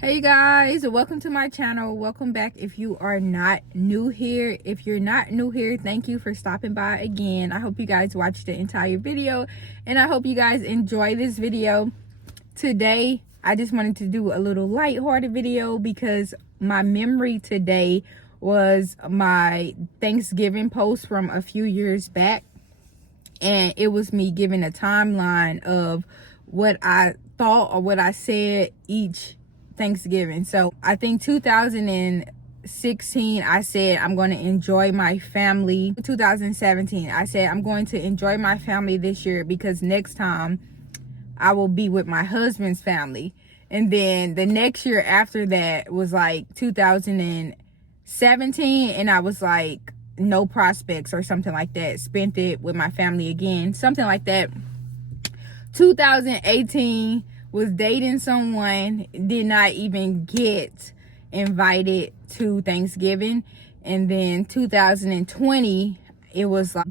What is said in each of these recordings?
Hey guys, welcome to my channel. Welcome back if you are not new here. If you're not new here, thank you for stopping by again. I hope you guys watched the entire video and I hope you guys enjoy this video. Today I just wanted to do a little lighthearted video because my memory today was my Thanksgiving post from a few years back, and it was me giving a timeline of what I thought or what I said each Thanksgiving. So I think 2016 I said I'm going to enjoy my family. 2017 I said I'm going to enjoy my family this year because next time I will be with my husband's family. And then the next year after that was like 2017, and I was like no prospects or something like that, spent it with my family again, something like that. 2018 was dating someone, did not even get invited to Thanksgiving. And then 2020, it was like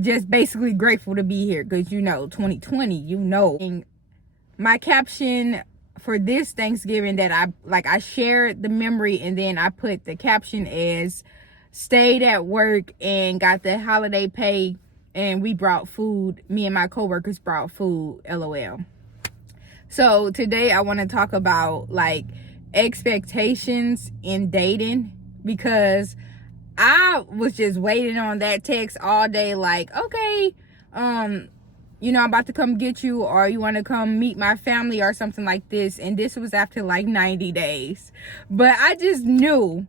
just basically grateful to be here because 2020, my caption for this Thanksgiving that I shared the memory, and then I put the caption as stayed at work and got the holiday pay, and we brought food, me and my coworkers brought food, LOL. So today I want to talk about like expectations in dating, because I was just waiting on that text all day, like, okay, I'm about to come get you, or you want to come meet my family or something like this. And this was after like 90 days. But I just knew,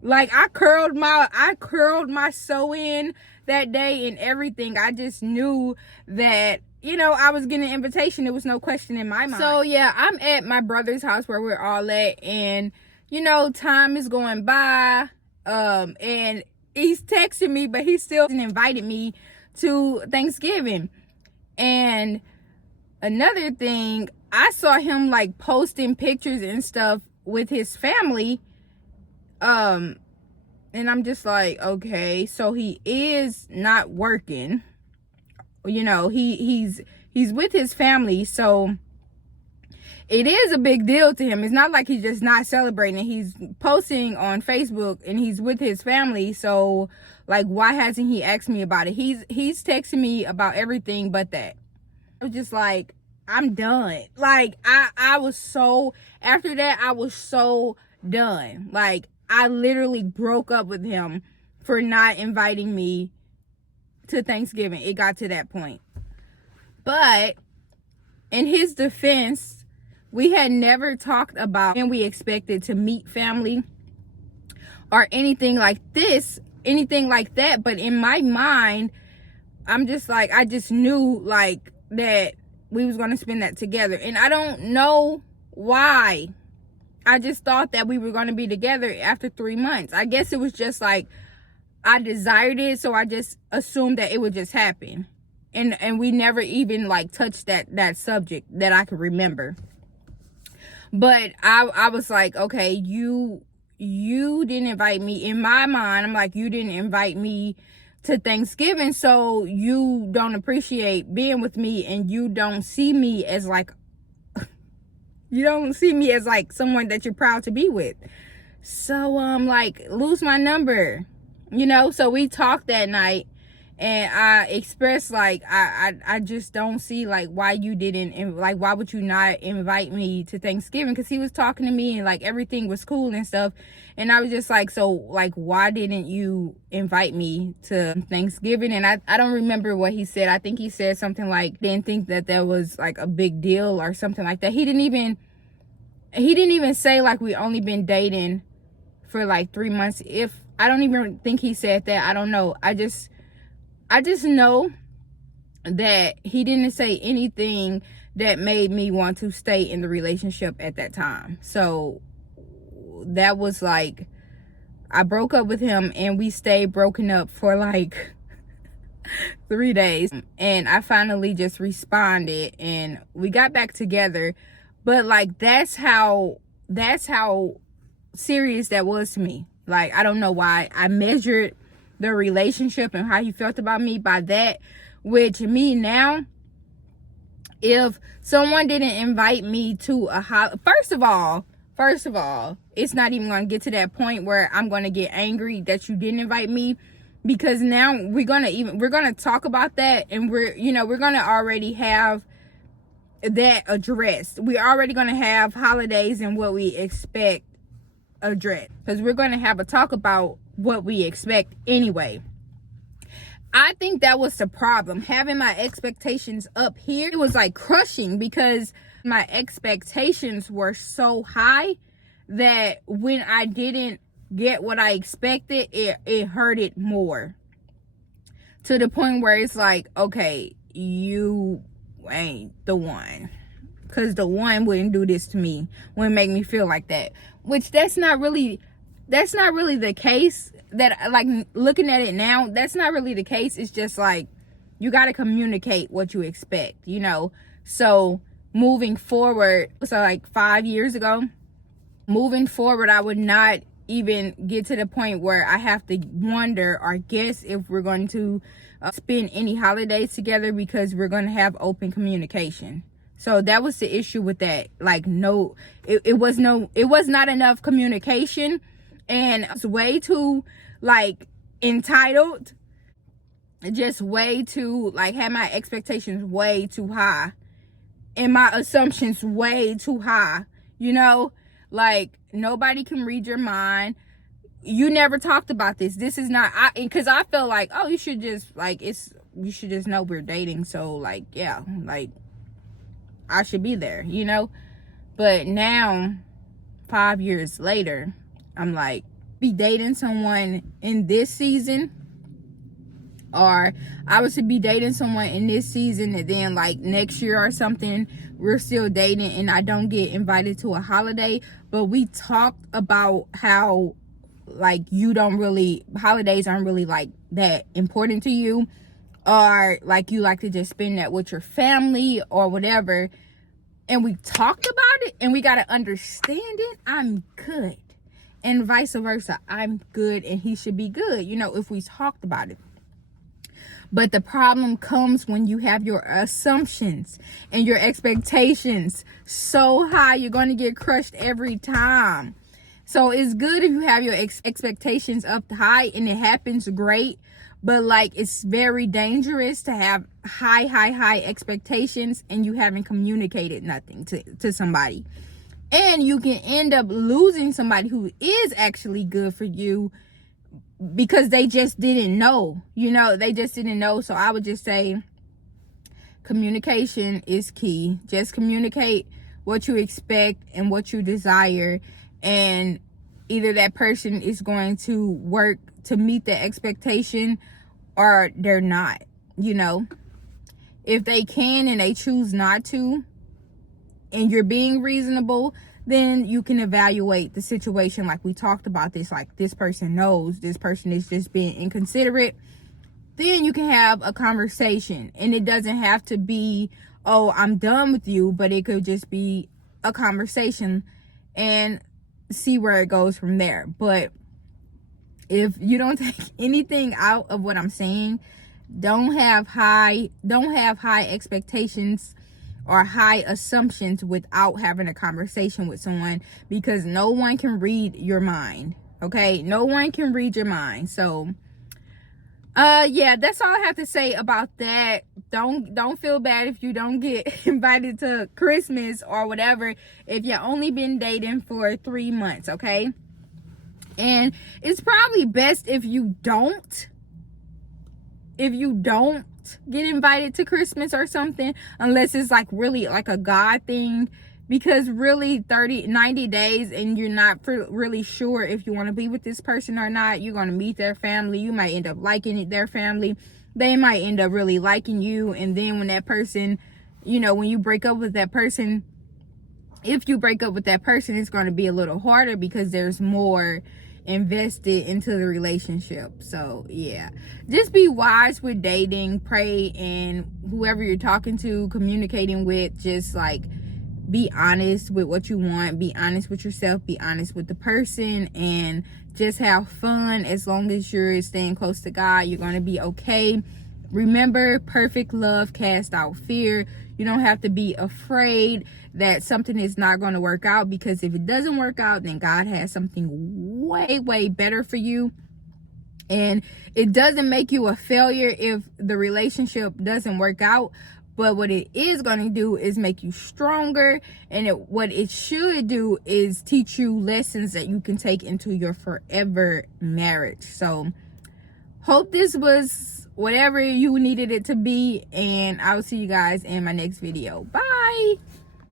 like, I curled my sew in that day and everything. I just knew that, I was getting an invitation. There was no question in my mind. So yeah, I'm at my brother's house where we're all at, and time is going by, and he's texting me, but he still hasn't invited me to Thanksgiving. And another thing, I saw him like posting pictures and stuff with his family, and I'm just like, okay, so he is not working. He's with his family, so it is a big deal to him. It's not like he's just not celebrating. He's posting on Facebook and he's with his family, so like, why hasn't he asked me about it? He's texting me about everything but that. I was just like, I'm done. Like, I was so, after that I was so done. Like, I literally broke up with him for not inviting me to Thanksgiving. It got to that point. But in his defense, we had never talked about when we expected to meet family or anything like this, anything like that. But in my mind, I'm just like, I just knew like that we was going to spend that together. And I don't know why. I just thought that we were going to be together after 3 months. I guess it was just like, I desired it, so I just assumed that it would just happen. And we never even like touched that subject that I could remember. But I was like, okay, you didn't invite me. In my mind, I'm like, you didn't invite me to Thanksgiving, so you don't appreciate being with me, and you don't see me as like someone that you're proud to be with. So like, lose my number. So we talked that night, and I expressed like, I just don't see like why you didn't, like, why would you not invite me to Thanksgiving? Because he was talking to me and like everything was cool and stuff, and I was just like, so like, why didn't you invite me to Thanksgiving? And I don't remember what he said. I think he said something like, didn't think that was like a big deal or something like that. He didn't even say like we only been dating for like 3 months. I don't even think he said that. I don't know. I just know that he didn't say anything that made me want to stay in the relationship at that time. So that was like, I broke up with him, and we stayed broken up for like 3 days. And I finally just responded, and we got back together. But like, that's how serious that was to me. Like, I don't know why I measured the relationship and how he felt about me by that, which me now, if someone didn't invite me to a first of all, First of all, it's not even going to get to that point where I'm going to get angry that you didn't invite me, because now we're going to talk about that, and we're going to already have that addressed. We're already going to have holidays and what we expect addressed, because we're going to have a talk about what we expect anyway. I think that was the problem. Having my expectations up here, it was like crushing, because my expectations were so high that when I didn't get what I expected, it hurted more, to the point where it's like, okay, you ain't the one, because the one wouldn't do this to me, wouldn't make me feel like that, which that's not really the case. That, like, looking at it now, that's not really the case. It's just like, you got to communicate what you expect, so moving forward, so like 5 years ago, moving forward, I would not even get to the point where I have to wonder or guess if we're going to spend any holidays together, because we're going to have open communication. So that was the issue with that. Like, no, it was not enough communication, and it's way too, like, entitled, just way too, like, had my expectations way too high, and my assumptions way too high, like, nobody can read your mind. You never talked about this. This is not, because I felt like, oh, you should just, like, you should just know we're dating, so, like, yeah, like, I should be there, but now 5 years later, I'm like, be dating someone in this season, or I was to be dating someone in this season, and then, like, next year or something, we're still dating and I don't get invited to a holiday. But we talked about how, like, holidays aren't really, like, that important to you, or, like, you like to just spend that with your family or whatever. And we talked about it, and we got to understand it. I'm good, and vice versa. I'm good and he should be good, if we talked about it. But the problem comes when you have your assumptions and your expectations so high, you're going to get crushed every time. So it's good if you have your expectations up high and it happens, great. But, like, it's very dangerous to have high expectations and you haven't communicated nothing to somebody. And you can end up losing somebody who is actually good for you because they just didn't know, they just didn't know. So I would just say communication is key. Just communicate what you expect and what you desire. And either that person is going to work to meet the expectation or they're not, If they can and they choose not to, and you're being reasonable, then you can evaluate the situation. Like, we talked about this, like, this person knows, this person is just being inconsiderate. Then you can have a conversation, and it doesn't have to be, oh, I'm done with you, but it could just be a conversation and see where it goes from there. But if you don't take anything out of what I'm saying, don't have high expectations or high assumptions without having a conversation with someone, because no one can read your mind. Okay, no one can read your mind. So yeah, that's all I have to say about that. Don't feel bad if you don't get invited to Christmas or whatever, if you only been dating for 3 months. Okay, and it's probably best if you don't get invited to Christmas or something, unless it's like really like a God thing, because really 90 days and you're not really sure if you want to be with this person or not. You're going to meet their family, you might end up liking their family, they might end up really liking you, and then when that person, when you break up with that person, if you break up with that person, it's going to be a little harder because there's more invested into the relationship. So yeah, just be wise with dating, pray, and whoever you're talking to, communicating with, just like be honest with what you want, be honest with yourself, be honest with the person, and just have fun. As long as you're staying close to God, you're going to be okay. Remember, perfect love casts out fear. You don't have to be afraid that something is not going to work out, because if it doesn't work out, then God has something way, way better for you. And it doesn't make you a failure if the relationship doesn't work out, but what it is going to do is make you stronger. And what it should do is teach you lessons that you can take into your forever marriage. So hope this was whatever you needed it to be, and I will see you guys in my next video. Bye.